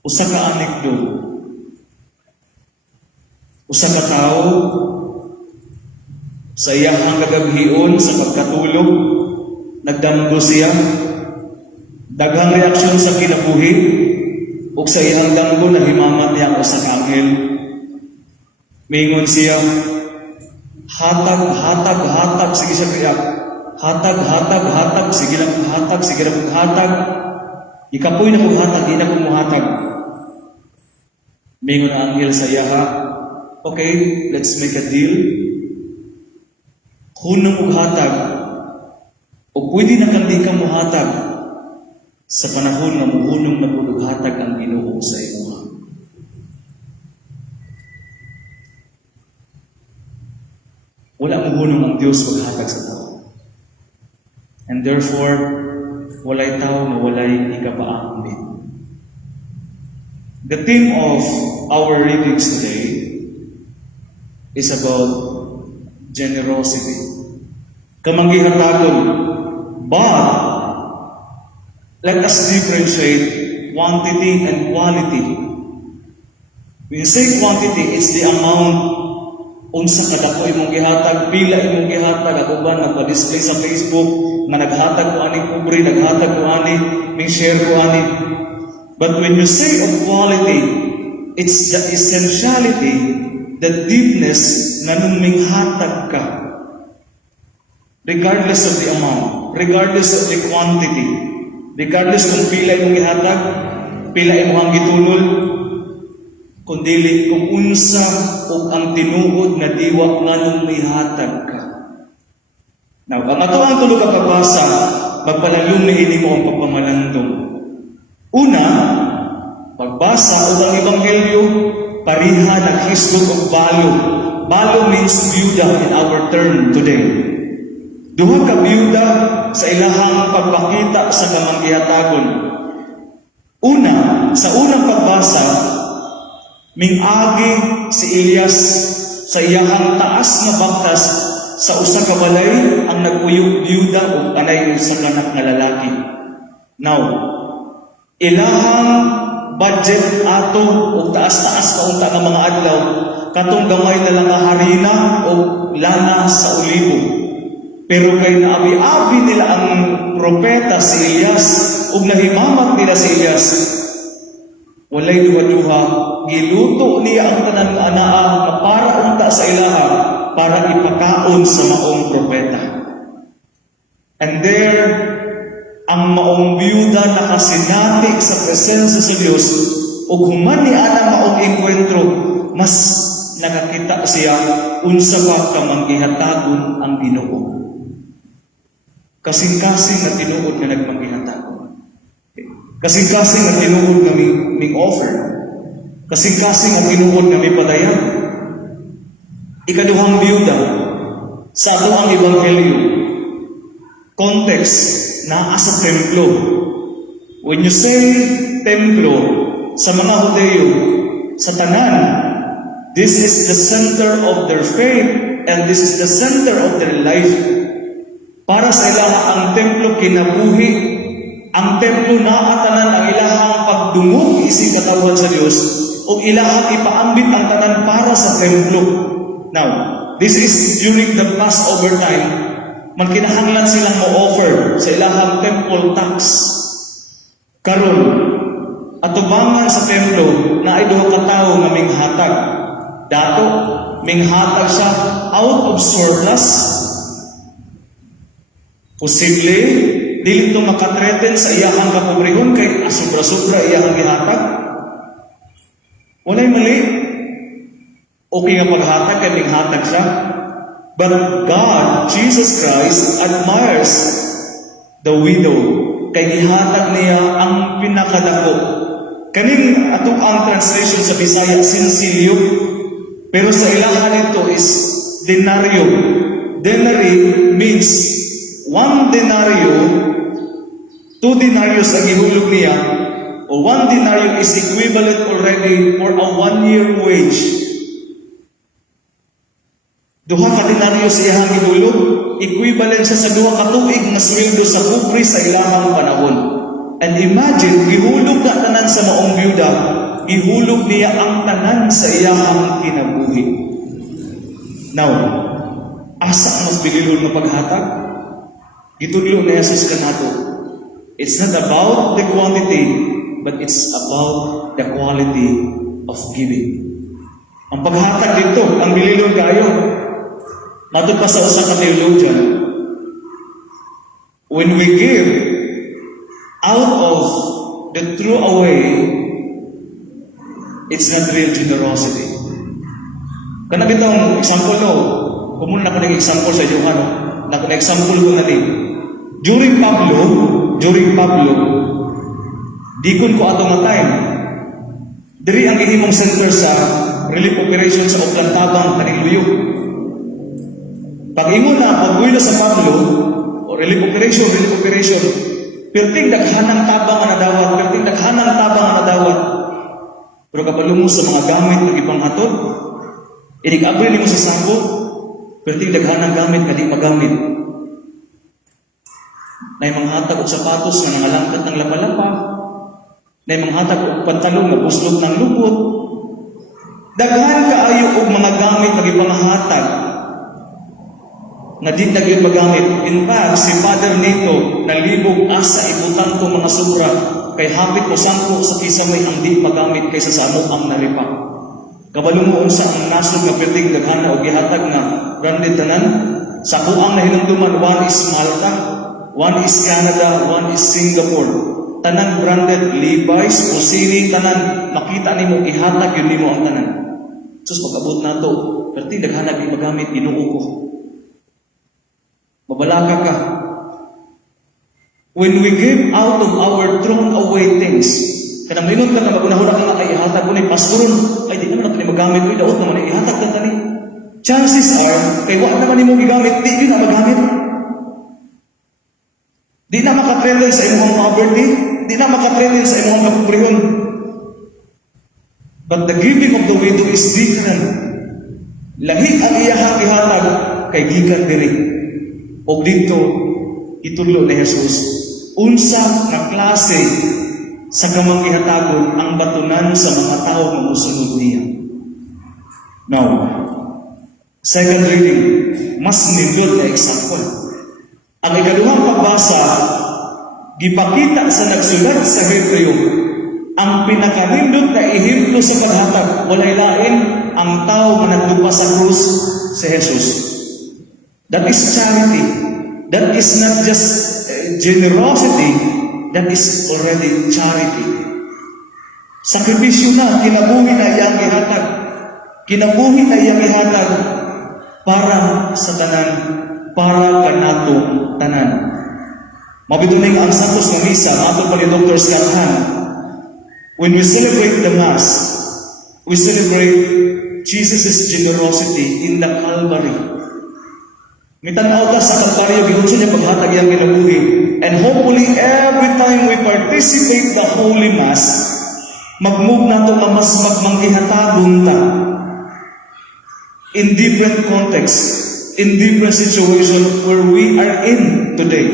Usa ka anekdote. Usa ka tawo sa iyang kagabhion sa pagkatulog, nagdamgo siya, daghang reaksyon sa kinabuhi, ug sa iyang damgo nahimamat niya ang usa ka anghel. Mingon siya, hatag, hatag, hatag, sige siya kaya, hatag, hatag, hatag, sige lang hatag, sige lang hatag, ikapoy na kong hatag, di na kong muhatag. Mingon ang anghel sa iya, okay, let's make a deal. Hunong og hatag, o pwede na kang di ka muhatag sa panahon nga muhunong na pud hatag ang Ginoo sa imo. Wala muhunong ang Dios paghatag sa tao. And therefore, walay tao na walay ikabaang din. The theme of our readings today is about generosity. Kamanggihatagol, but let us differentiate quantity and quality. When you say quantity, it's the amount unsa kadako imong gihatag, pila imong gihatag. Ako ba nagpa-display sa Facebook nga naghatag ko ani pobre, naghatag ko ani, may share ko ani. But when you say of quality, it's the essentiality, the deepness na nung minghatag ka. Regardless of the amount, regardless of the quantity, regardless kung pila imong gihatag, pila imong gitulol, kundili kung unsa o ang tinuod na diwa nga nung may hatag ka. Now, ang ato ang tulog ang kabasa, magpalalong ni ini mo ang pagpamalandong. Una, pagbasa o ang Ebanghelyo, pariha naghisgot og balo. Balo means byuda in our term today. Duha ka byuda sa ilahang pagpakita sa kamanggihatagon. Una, sa unang pagbasa, mingagi si Elias sa iyahang taas nga baktas sa usa ka balay ang nagpuyog byuda o anay usa ka anak nga lalaki. Now, ilahang budget ato o taas-taas na unta nga mga adlaw katong gamay na lang nga harina o lana sa olibo. Pero kay naabi-abi nila ang propeta si Elias ug nahimamat nila si Elias, walay duha-duha, giluto niya ang tanan nga anaa nga para unta sa ilaha para ipakaon sa maong propeta. And there, ang maong biyuda nakasinati sa presensya sa Dios ug human ni ana maong enkwentro, mas nakakita siya unsa pa kamanggihatagon ang Ginoo. Kasing-kasing na tinuod nga nagmanggihatagon. Kasing-kasing nga tinuod nga may offer. Kasing-kasing nga tinuod nga may padayan. Ikaduhang biyuda sa ato ang Ebanghelyo, context naa sa templo. When you say templo sa mga Hudeo, sa tanan, this is the center of their faith and this is the center of their life. Para sa ilaha ang templo kinabuhi, ang templo naatanan ang ilahang pagdungog isig katawan sa Dios o ilahang ipaambit ang tanan para sa templo. Now, this is during the Passover time, magkinahanglan silang mo-offer sa ilahang temple tax. Karon, atubangan sa templo na ay duha ka tawo nga minghatag. Dato, minghatag siya out of surplus. Posible, dili ito makatreten sa iyahang kapobrehon kay asubra-subra iyahang gihatag. Walay mali. Okay nga paghatag kay minghatag siya. But God, Jesus Christ, admires the widow. Kay gihatag niya ang pinakadako. Kaning ato ang translation sa Bisaya, sinsilyo. Pero sa ilahan nito is denaryo. Denary means 1 denaryo, 2 denarios ang ihulog niya, o 1 denaryo is equivalent already for a 1-year wage. Duha ka denaryo sa iyahang ihulog, equivalent siya sa duha ka tuig na sweldo sa pobre sa ilahang panahon. And imagine, gihulog na tanan sa maong byuda, ihulog niya ang tanan sa iyang kinabuhi. Now, asa ang mas bililhon nga paghatag? Gitudlo ni Jesus kanato. It's not about the quantity, but it's about the quality of giving. Ang paghatag dito, ang bililhon kayo. Matod pa sa usa ka theologian, when we give out of the true away, it's not real generosity. Kana bitong example no, kumun na ko ng example sa inyo ano, na example ko na din. During Pablo, dikon ko ato nga time. Diri ang gihimong center sa relief operation sa Oplantabang kaning Luyo. Pag-ingon na, pag-uwi na sa Pablo, o relief operation, perting daghanang tabang na nadawat, pero kapag mo sa mga gamit ng ibang hatod, inig-abri mo sa sako, perting daghanang gamit, kadi magamit. Na mga hatag o sapatos na nangalangkat ng lapa-lapa, na mga hatag o pantalong na buslog ng lupot, daghan kaayo og mga gamit ng ibang hatag, na di nagyon magamit. In fact, si Father Nito nalibog asa ibutang ko mga sobra kay hapit o sangko sa kisamay ang di magamit kaysa sa ano ang nalipa. Kabalo mo unsa ang nasod nga perting daghana o gihatag nga branded tanan sa kuang na hinumduman, one is Malta, one is Canada, one is Singapore. Tanan branded Levi's o sining tanan makita nimo ihatag yun nimo ang tanan. Sus pag-abot nato, perting daghana di magamit Ginoo ko. Mabalaka ka. When we give out of our thrown away things, kanang mingon ka na magunahura ka nga kay ihatag mo ni pastoron, ay di naman natin magamit mo, daot naman ihatag ka tani. Chances are, kay wala naman mo gigamit, di yun na magamit. Di na makatrended sa imong poverty, di na makatrended sa imong kapobrehon. But the giving of the widow is different. Lahi ang iyahang ihatag kay gikan diri. O dito, itulo ni Jesus, unsa na klase sa kamang ihatagon ang batunan sa mga tao nga mosunod niya. Now, second reading, mas nindot na example. Ang ikaduhang pagbasa, gipakita sa nagsulat sa Hebreo, ang pinakanindot na ehemplo sa paghatag, walay lain ang tao nga nagdupa sa krus, si Jesus. That is charity. That is not just generosity. That is already charity. Sakripisyo na, kinabuhi na iyang ihatag. Kinabuhi na iyang ihatag para sa tanan, para kanatong tanan. Mabituning ang Santos na Misa, ato pa ni Dr. Scott Hahn. When we celebrate the Mass, we celebrate Jesus' generosity in the Calvary. Mitanaw ta sa Kalbaryo, gihunso niya paghatag iyang kinabuhi. And hopefully, every time we participate the Holy Mass, mag-move na ito na mas magmanggihatagon ta. In different contexts, in different situations where we are in today.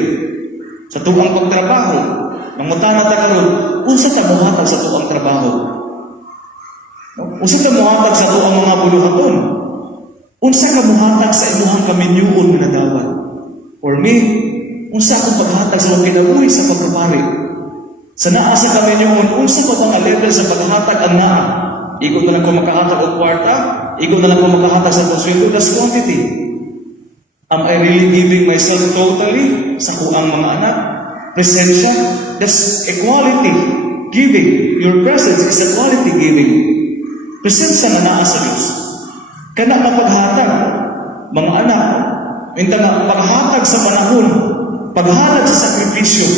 Sa tuwang pagtrabaho, nang matana ta karon, unsa ta mohatag sa tuwang trabaho? Unsa ta mohatag sa tuwang mga buluhaton? Unsa ka mohatag sa imuhang kaminyuon nga nadawat? For me, unsa akong paghatag sa mga kinabuhi sa pagpapari? Sa naa sa kaminyuon, unsa pa bang level sa paghatag ang naa? Ikot na lang ko makahatag og kwarta, ikot na lang ko makahatag sa konsweldo, that's quantity. Am I really giving myself totally sa kuang mga anak? Presensya, that's equality. Giving, your presence is a quality giving. Presensya na naa sa Diyos. Kana mapaghatag, mga anak, minta nga paghatag sa panahon, paghalad sa sakripisyo,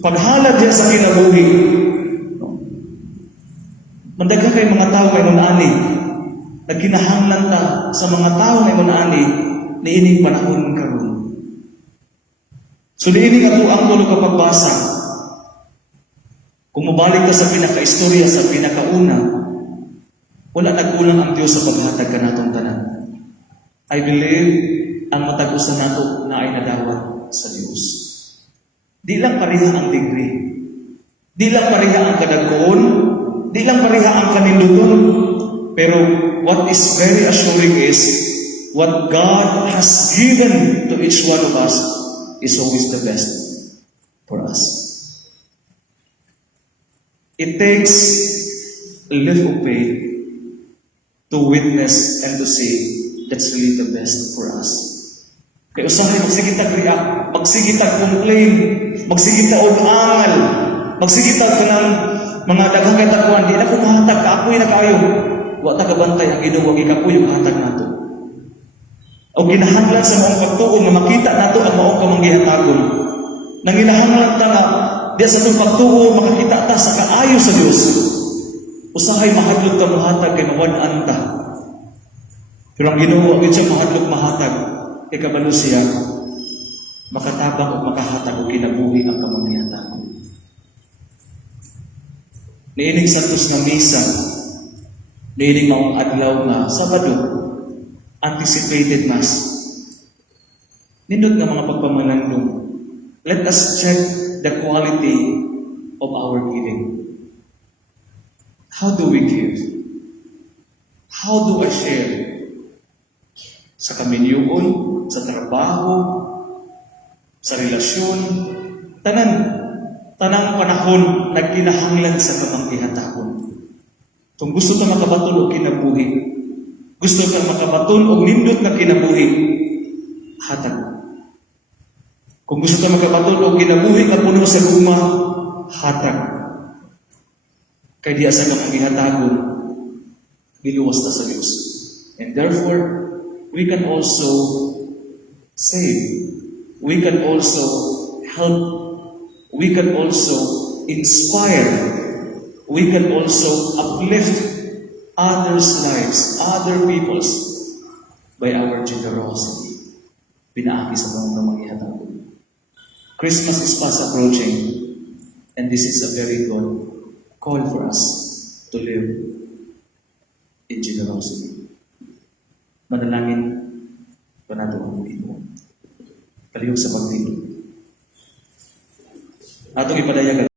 paghalad yan sa kinabuhi. Mandagha kay mga tao may munani, nagkinahanglan ta sa mga tao may munani, ni ining panahon karon. So diining ato ang tulo ka pagbasa. Kung mabalik ka sa pinaka-istorya, sa pinakauna, wala nagkulang ang Diyos sa paghatag ka natong tanan. I believe ang matag-usan nato na ay nadawat sa Diyos. Di lang pareha ang degree. Di lang pareha ang kadagkoon. Di lang pareha ang kaninduton. Pero what is very assuring is, what God has given to each one of us is always the best for us. It takes a little faith to witness and to say that's really the best for us. Kaya usahay, magsigitag react, magsigitag complain, magsigitag og angal, magsigitag ka ng mga daghang katakuan, di na ko mahatag, kaapoy na kayo. Wa ta kabantay ang Ginoo, wag ikapoy yung hatag nato. O ginahanglan sa maong pagtuon nga makita nato ang maong kamanggihatagon. Nang ginahanglan ta nga diya sa itong pagtuon makakita ta sa kaayo sa Dios. Usahay mahadlok ka mahatag kay mawad-an ta. Pero ang Ginoo gyud siya mahadlok mahatag kay kabalo siya makatabang o makahatag o kinabuhi ang kamanggihatagon. Niining santos nga misa, niining maong adlaw nga Sabado, anticipated Mass. Nindot nga mga pagpamalandong. Let us check the quality of our giving. How do we give? How do I share? Sa kaminyuon, sa trabaho, sa relasyon, tanang panahon nagkinahanglan sa kamanggihatagon. Kung gusto ka makabaton o kinabuhi, gusto ka makabaton o nindot na kinabuhi, hatag. Kung gusto ka makabaton o kinabuhi ka puno sa luma, hatag. Kaya di asa ka maghihatagon, giluwas na sa Diyos. And therefore, we can also save. We can also help. We can also inspire. We can also uplift others' lives, other people's, by our generosity. Pinaaki sa mga manghihatagon. Christmas is fast approaching, and this is a very good call for us to live in generosity. Manalangin pa natin ang Ginoo. Palihog sa pagtino. Atong ipadayagan